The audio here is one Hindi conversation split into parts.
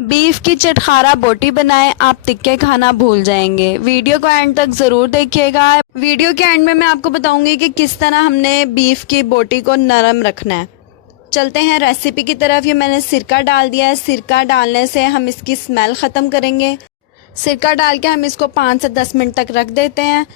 बीफ की चटखारा बोटी बनाएं, आप तिक्के खाना भूल जाएंगे। वीडियो को एंड तक ज़रूर देखिएगा। वीडियो के एंड में मैं आपको बताऊंगी कि किस तरह हमने बीफ की बोटी को नरम रखना है। चलते हैं रेसिपी की तरफ। ये मैंने सिरका डाल दिया है। सिरका डालने से हम इसकी स्मेल ख़त्म करेंगे। सिरका डाल के हम इसको 5 से 10 मिनट तक रख देते हैं।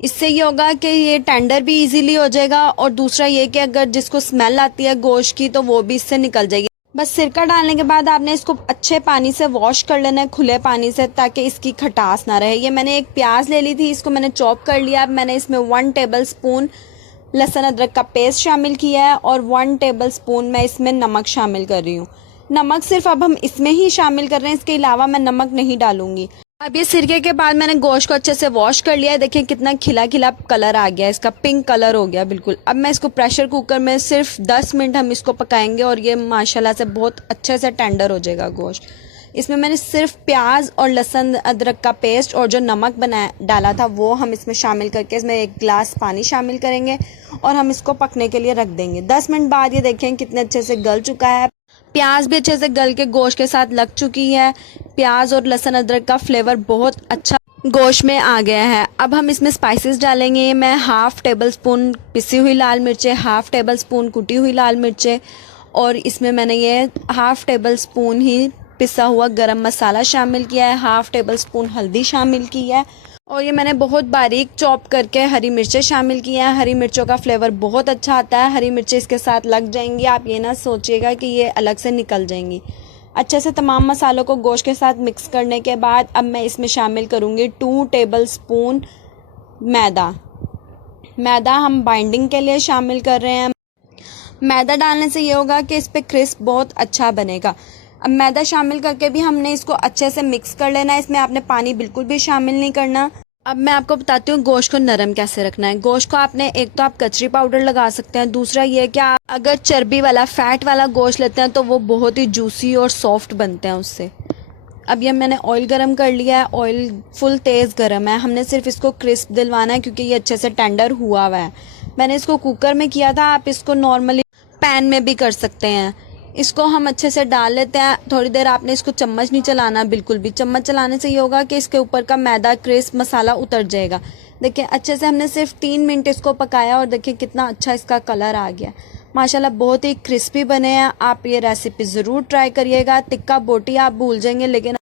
इससे ये होगा कि ये टेंडर भी इजीली हो जाएगा, और दूसरा ये कि अगर जिसको स्मेल आती है गोश्त की तो वो भी इससे निकल जाएगी। बस सिरका डालने के बाद आपने इसको अच्छे पानी से वॉश कर लेना है, खुले पानी से, ताकि इसकी खटास ना रहे। ये मैंने एक प्याज ले ली थी, इसको मैंने चॉप कर लिया। अब मैंने इसमें 1 टेबल स्पून लहसुन अदरक का पेस्ट शामिल किया है, और 1 टेबल स्पून मैं इसमें नमक शामिल कर रही हूँ। नमक सिर्फ अब हम इसमें ही शामिल कर रहे हैं, इसके अलावा मैं नमक नहीं डालूंगी। अब ये सिरके के बाद मैंने गोश्त को अच्छे से वॉश कर लिया है। देखिए कितना खिला खिला कलर आ गया, इसका पिंक कलर हो गया बिल्कुल। अब मैं इसको प्रेशर कुकर में सिर्फ 10 मिनट हम इसको पकाएंगे, और ये माशाल्लाह से बहुत अच्छे से टेंडर हो जाएगा गोश्त। इसमें मैंने सिर्फ प्याज और लहसुन अदरक का पेस्ट और जो नमक डाला था वो हम इसमें शामिल करके इसमें 1 गिलास पानी शामिल करेंगे, और हम इसको पकने के लिए रख देंगे। 10 मिनट बाद ये देखें कितने अच्छे से गल चुका है। प्याज भी अच्छे से गल के गोश्त के साथ लग चुकी है। प्याज और लहसुन अदरक का फ्लेवर बहुत अच्छा गोश्त में आ गया है। अब हम इसमें स्पाइसेस डालेंगे। मैं 1/2 टेबल स्पून पिसी हुई लाल मिर्चें, 1/2 टेबल स्पून कुटी हुई लाल मिर्चें, और इसमें मैंने ये 1/2 टेबल स्पून ही पिसा हुआ गरम मसाला शामिल किया है, 1/2 टेबल स्पून हल्दी शामिल की है, और ये मैंने बहुत बारीक चॉप करके हरी मिर्चें शामिल की हैं। हरी मिर्चों का फ्लेवर बहुत अच्छा आता है। हरी मिर्चें इसके साथ लग जाएंगी, आप ये ना सोचिएगा कि ये अलग से निकल जाएंगी। अच्छे से तमाम मसालों को गोश्त के साथ मिक्स करने के बाद अब मैं इसमें शामिल करूँगी 2 टेबल स्पून मैदा। मैदा हम बाइंडिंग के लिए शामिल कर रहे हैं। मैदा डालने से ये होगा कि इस पर क्रिस्प बहुत अच्छा बनेगा। अब मैदा शामिल करके भी हमने इसको अच्छे से मिक्स कर लेना है। इसमें आपने पानी बिल्कुल भी शामिल नहीं करना। अब मैं आपको बताती हूँ गोश्त को नरम कैसे रखना है। गोश्त को आपने एक तो आप कचरी पाउडर लगा सकते हैं, दूसरा ये कि आप अगर चर्बी वाला फैट वाला गोश्त लेते हैं तो वो बहुत ही जूसी और सॉफ्ट बनते हैं उससे। अब ये मैंने ऑयल गरम कर लिया है। ऑयल फुल तेज़ गरम है। हमने सिर्फ इसको क्रिस्प दिलवाना है क्योंकि ये अच्छे से टेंडर हुआ हुआ है। मैंने इसको कुकर में किया था, आप इसको नॉर्मली पैन में भी कर सकते हैं। इसको हम अच्छे से डाल लेते हैं। थोड़ी देर आपने इसको चम्मच नहीं चलाना बिल्कुल भी। चम्मच चलाने से ये होगा कि इसके ऊपर का मैदा क्रिस्प मसाला उतर जाएगा। देखिए अच्छे से हमने सिर्फ 3 मिनट इसको पकाया, और देखिए कितना अच्छा इसका कलर आ गया। माशाल्लाह बहुत ही क्रिस्पी बने हैं। आप ये रेसिपी ज़रूर ट्राई करिएगा। तिक्का बोटी आप भूल जाएंगे, लेकिन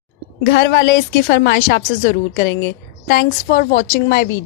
घर वाले इसकी फरमाइश आपसे ज़रूर करेंगे। Thanks for watching my video.